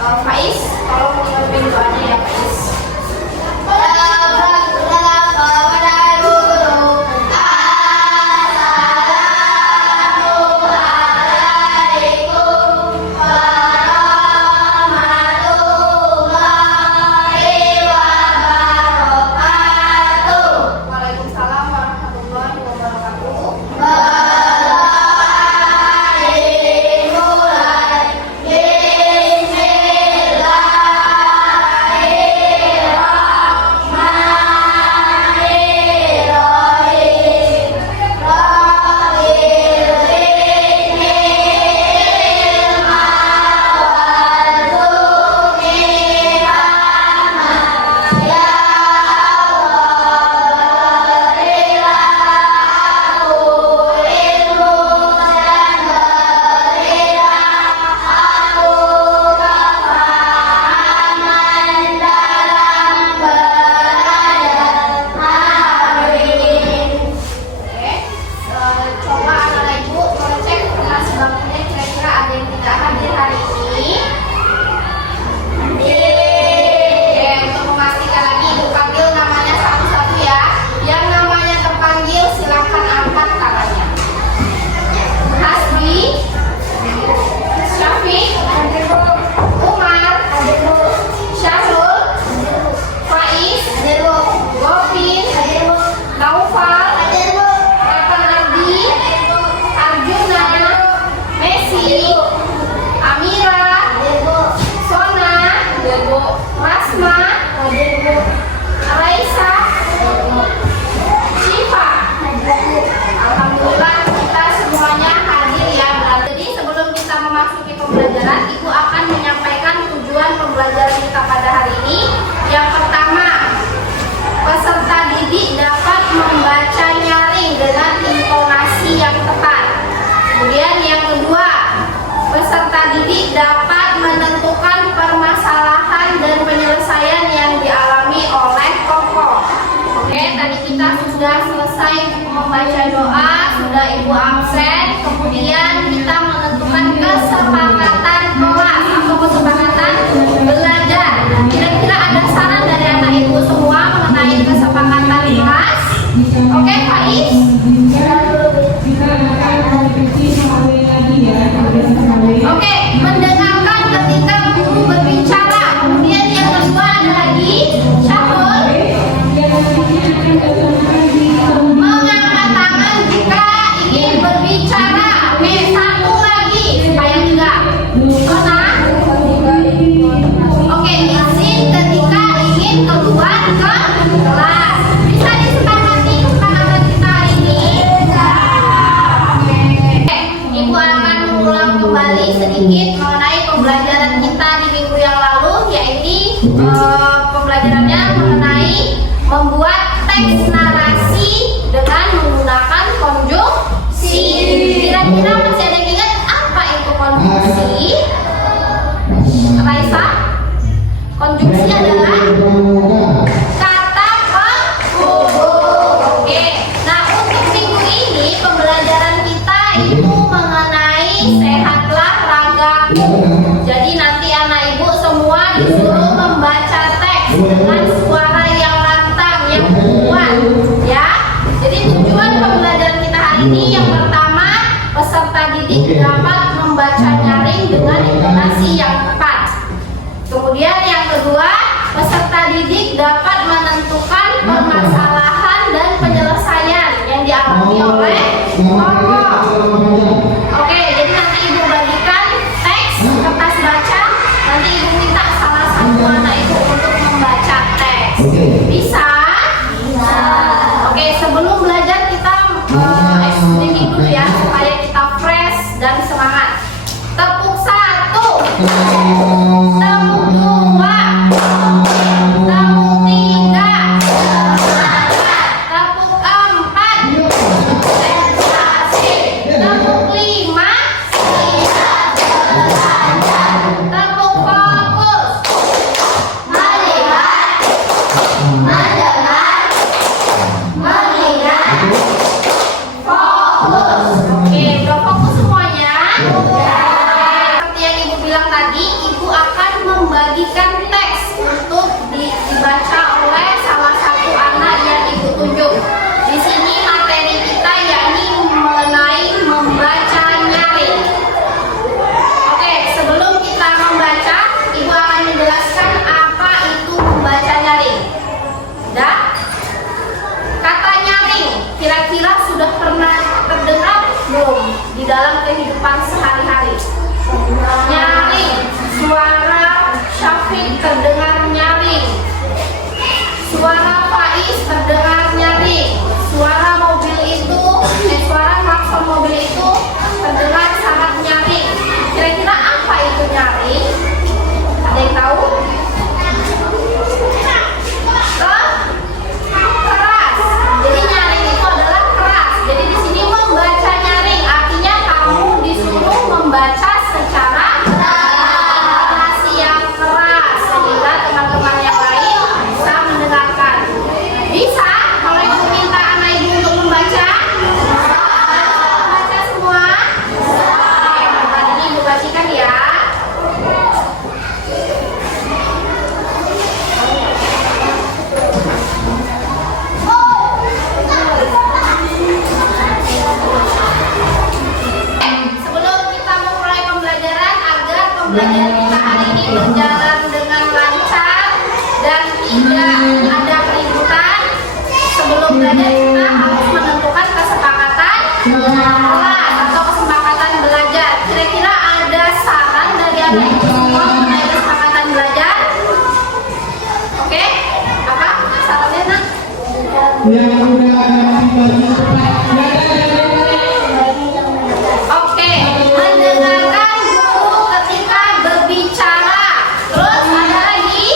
Faiz, tolong menyiapkan doanya ya Faiz. Ibu akan menyampaikan tujuan pembelajaran kita pada hari ini. Yang pertama, peserta didik dapat membaca nyaring dengan intonasi yang tepat. Kemudian yang kedua, peserta didik dapat menentukan permasalahan dan penyelesaian yang dialami oleh tokoh. Oke, tadi kita sudah selesai membaca doa, sudah Ibu absen. Kemudian kita menentukan kesepakatan kelas atau kesepakatan belajar. Kira-kira ada saran dari anak Ibu semua mengenai kesepakatan kelas? Oke, Faiz? Oke, mendengarkan ketika guru berbicara. Kemudian yang kedua ada lagi Syahul. Mengangkat tangan jika ingin berbicara. Oke, satu lagi supaya enggak. Oke, izin ketika ingin keluar ke kelas. Bisa disepakati kesepakatan kita hari ini? Oke, Ibu akan mengulang kembali sedikit mengenai pembelajaran kita di minggu yang lalu, yaitu pembelajarannya mengenai membuat teks narasi dengan menggunakan konjungsi. Kira-kira masih ada yang ingat apa itu konjungsi? Raisa? Konjungsi adalah kata penghubung. Oke. Nah, untuk minggu ini pembelajaran kita itu mengenai sehatlah ragaku. Jadi nanti anak Ibu semua disuruh membaca teks dengan suara yang lantang, yang kuat, ya. Jadi tujuan pembelajaran kita hari ini yang pertama, peserta didik dapat membaca nyaring dengan intonasi yang tepat. Kemudian yang kedua, peserta didik dapat menentukan permasalahan dan penyelesaian yang dialami oleh tokoh. Oke, jadi nanti Ibu bagikan teks kertas baca. Nanti Ibu minta salah satu anak Ibu untuk membaca teks. Bisa? Bisa. Oke, sebelum belajar kita streaming dulu ya, supaya kita fresh dan semangat. Tepuk 1, tepuk 2, tepuk 3, tepuk 4, tepuk 5, tepuk fokus, melihat, mendengar, mengingat, fokus. Oke, udah fokus semuanya? Seperti yang Ibu bilang tadi, Ibu akan membagikan teks untuk dibaca oleh salah satu anak yang ikut tunjuk. Di sini materi kita yakni mengenai membaca nyaring. Oke, sebelum kita membaca, Ibu akan menjelaskan apa itu membaca nyaring. Dan kata nyaring kira-kira sudah pernah terdengar belum di dalam kehidupan sehari-hari? Nyaring, suara Syafiq terdengar nyaring, suara Faiz terdengar nyaring, suara mobil itu, suara klakson mobil itu terdengar sangat nyaring. Kira-kira apa itu nyaring? Ada yang tahu? Keras. Jadi nyaring itu adalah keras. Jadi di sini membaca nyaring artinya kamu disuruh membaca secara intonasi yang keras sehingga teman-teman yang lain bisa mendengarkan. Bisa kalau ibu minta anak ibu untuk membaca? Baca semua? Oke, maka ini ibu bacakan ya. Sebelum kita memulai pembelajaran, agar pembelajaran kita hari ini berjalan dengan lancar dan tidak ada keributan, sebelum belajar kita harus menentukan kesepakatan kelas atau kesepakatan belajar. Kira-kira ada saran dari adik semua mengenai kesepakatan belajar? Oke, apa sarannya nak? Yang udah dibagi cepat. Oke, mendengarkan guru ketika berbicara. Terus ada lagi?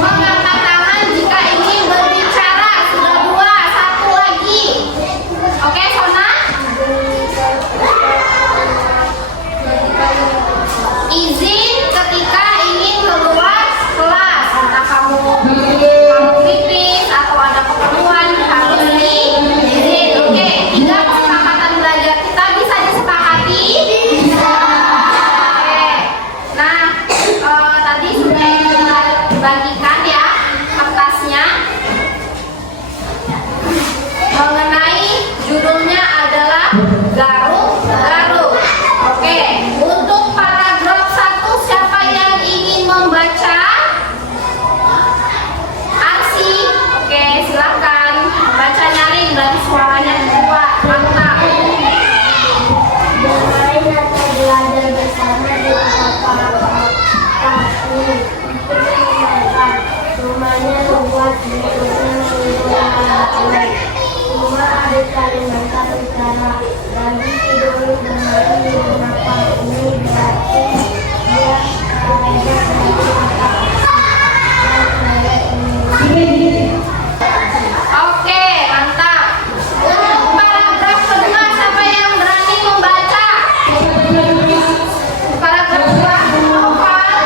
Mengangkat tangan jika ingin berbicara. Sudah dua, satu lagi. Oke, Sona? Izin ketika ingin keluar kelas. Entah kamu pipis atau ada keperluan harus diizin. Oke, tiga kesepakatan belajar kita bisa disepakati. Oke, nah tadi sudah kita bagikan ya kertasnya. Mengenai judulnya adalah garuk-garuk. Oke, untuk paragraf 1 siapa yang ingin membaca? Arsi, oke silakan baca nyaring dan suaranya kuat, mantap. Bermain atau belajar bersama dengan tahun menyenangkan. Rumahnya luas, bentuknya menggoda-goda. Rumah ada Kalimantan Utara. Bagi tidur bermain di rumah ini berarti dia ada Oke, mantap. Untuk paragraf kedua siapa yang berani membaca? Paragraf 2 Noval.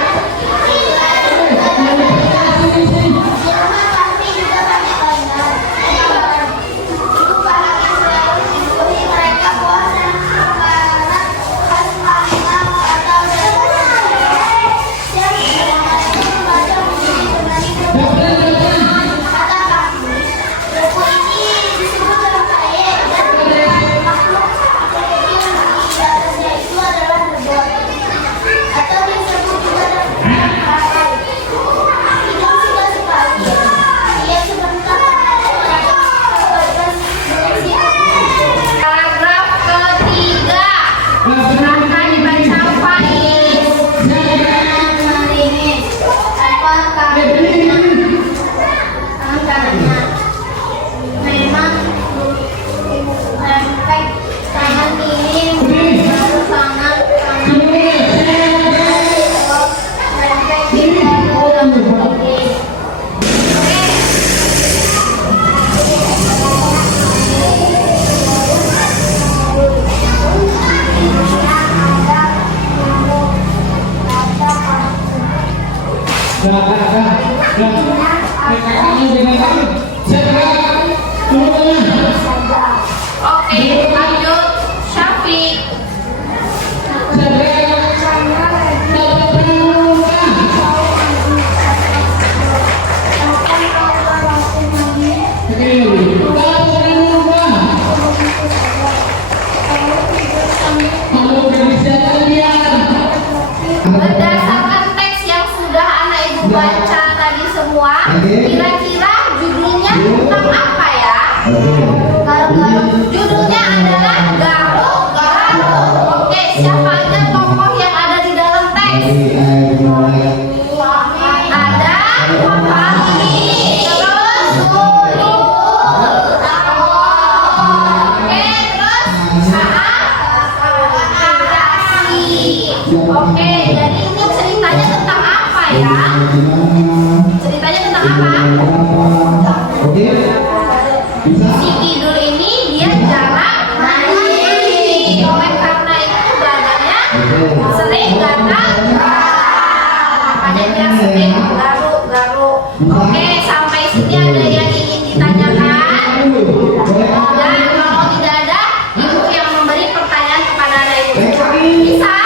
Paragraf ketiga akan dibaca Faiz. memang lempek tangan kiri baru tangan kanan lempek kita dalam kiri. Oke, lanjut Syafiq. Oke, jadi ini ceritanya tentang apa ya? Ceritanya tentang apa? Oke, bisa. Si Kidul ini dia jarang mandi. Oleh karena itu badannya sering gatal. Makanya dia sering garuk-garuk. Oke, sampai sini ada yang ingin ditanyakan? Dan kalau tidak ada, ibu yang memberi pertanyaan kepada anak ibu. Bisa?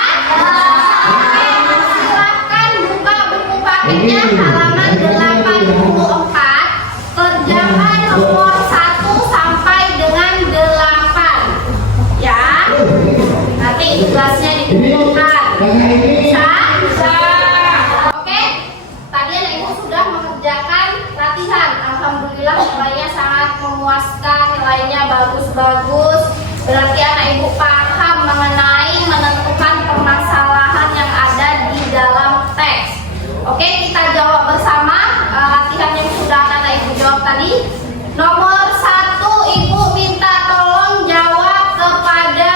Oke, silakan buka buku paketnya halaman 84. Kerjakan nomor 1 sampai dengan 8. Ya. Nanti tugasnya dikumpulkan. Bisa? Bisa. Oke. Tadi anak ibu sudah mengerjakan latihan. Alhamdulillah nilainya sangat memuaskan, nilainya bagus-bagus. Berarti anak ibu paham mengenai menentukan permasalahan yang ada di dalam teks. Oke, kita jawab bersama latihan yang sudah anak ibu jawab tadi. Nomor 1, ibu minta tolong jawab kepada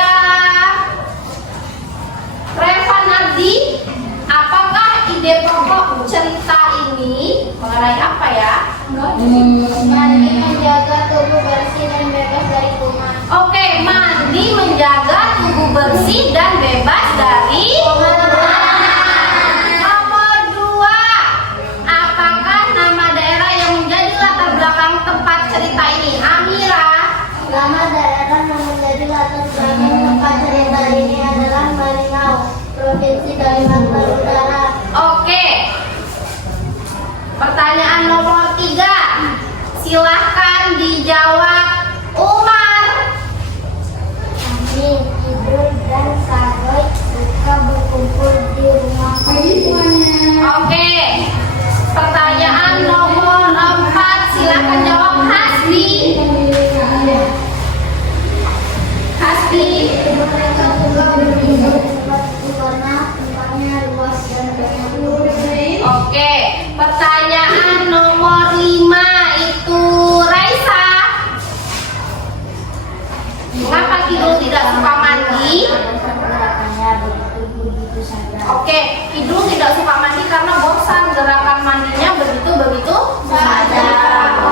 Revan Ardi. Apakah ide pokok cerita ini mengenai apa ya? Mandi menjaga tubuh bersih dan bebas dari kuman. Oke, mandi menjaga tubuh bersih dan bebas dari kuman. Nomor 2, apakah nama daerah yang menjadi latar belakang tempat cerita ini? Amira. Nama daerah yang menjadi latar belakang tempat cerita ini adalah Malinau, Provinsi Kalimantan Utara. Oke. Pertanyaan nomor 3, silahkan dijawab Umar. Kami, Kidul, dan Saroy suka berkumpul di rumah. Oke. Pertanyaan nomor 4, silahkan jawab Hasbi. Hasbi. Mereka suka berkumpul karena tempatnya luas dan banyak. Oke. Pertanyaan nomor 5 itu Raisa. Mengapa Kidul tidak suka mandi? Oke, Kidul tidak suka mandi karena bosan, gerakan mandinya begitu saja.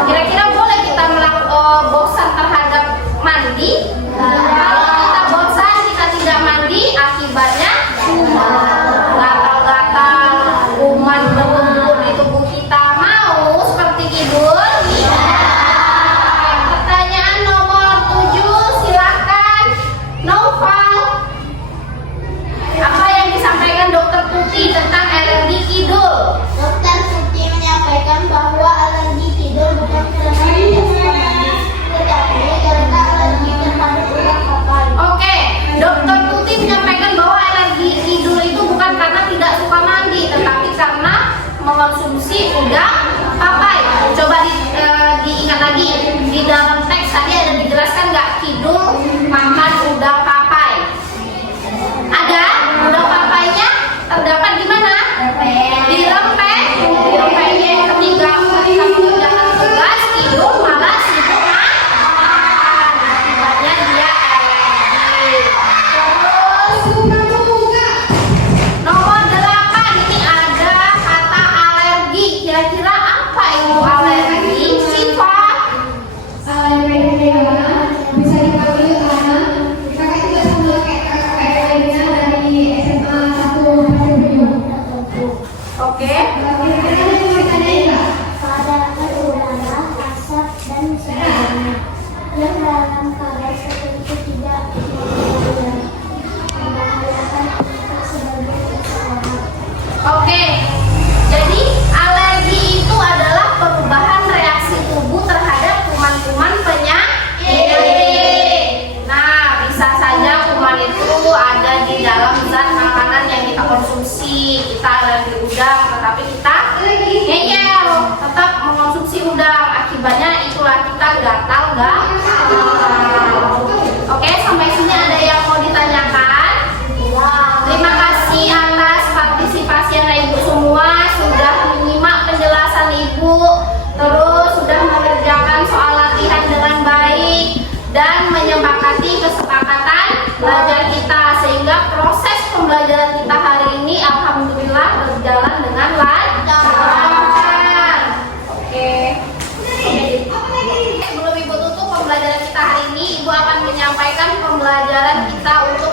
Kira-kira boleh kita bosan terhadap mandi? Kalau kita bosan, kita tidak mandi, akibatnya gatal-gatal, kuman berkumpul di tubuh kita. Mau seperti Kidul? Pertanyaan nomor 7, silahkan Noval. Apa yang disampaikan Dokter Tuti tentang alergi Kidul? Dokter Suti menyampaikan bahwa alergi Kidul bukan karena tidak suka mandi, tetapi karena alergi terhadap udang pakai. Oke, Dokter Tuti menyampaikan bahwa alergi Kidul itu bukan karena tidak suka mandi, tetapi karena mengonsumsi udang papai. Coba diingat lagi, di dalam teks tadi ada dijelaskan nggak Kidul makan udang papai? Ada? Udang papainya terdapat di mana? Di lempeng. Di lempengnya ketika mengerjakan tugas, Kidul malah sibuk makan. Akibatnya dia alergi. Terus nomor 8 ini ada kata alergi. Kira-kira apa itu alergi? Siva. Bisa dipanggil karena kakak juga sama kayak lainnya dari SMA 1 Bandung. Oke. Kira-kira ada yang mau ditanyain nggak? Pada udara, asap, dan sebagainya yang dalam kabar seperti tidak membahayakan kita sebagai seseorang. Oke. Jadi alergi itu adalah perubahan reaksi tubuh terhadap kuman-kuman penyakit. Nah, bisa saja kuman itu ada di dalam zat makanan yang kita konsumsi. Kita alergi udang, tetapi kita ngeyel, tetap mengonsumsi udang. Akibatnya itulah kita gatal. Oke, sampai sini ada yang mau ditanyakan? Terima kasih atas partisipasi anak ibu semua, sudah menyimak penjelasan ibu, terus sudah mengerjakan soal latihan dengan baik dan menyepakati kesepakatan belajar kita, sehingga proses pembelajaran kita hari pembelajaran kita untuk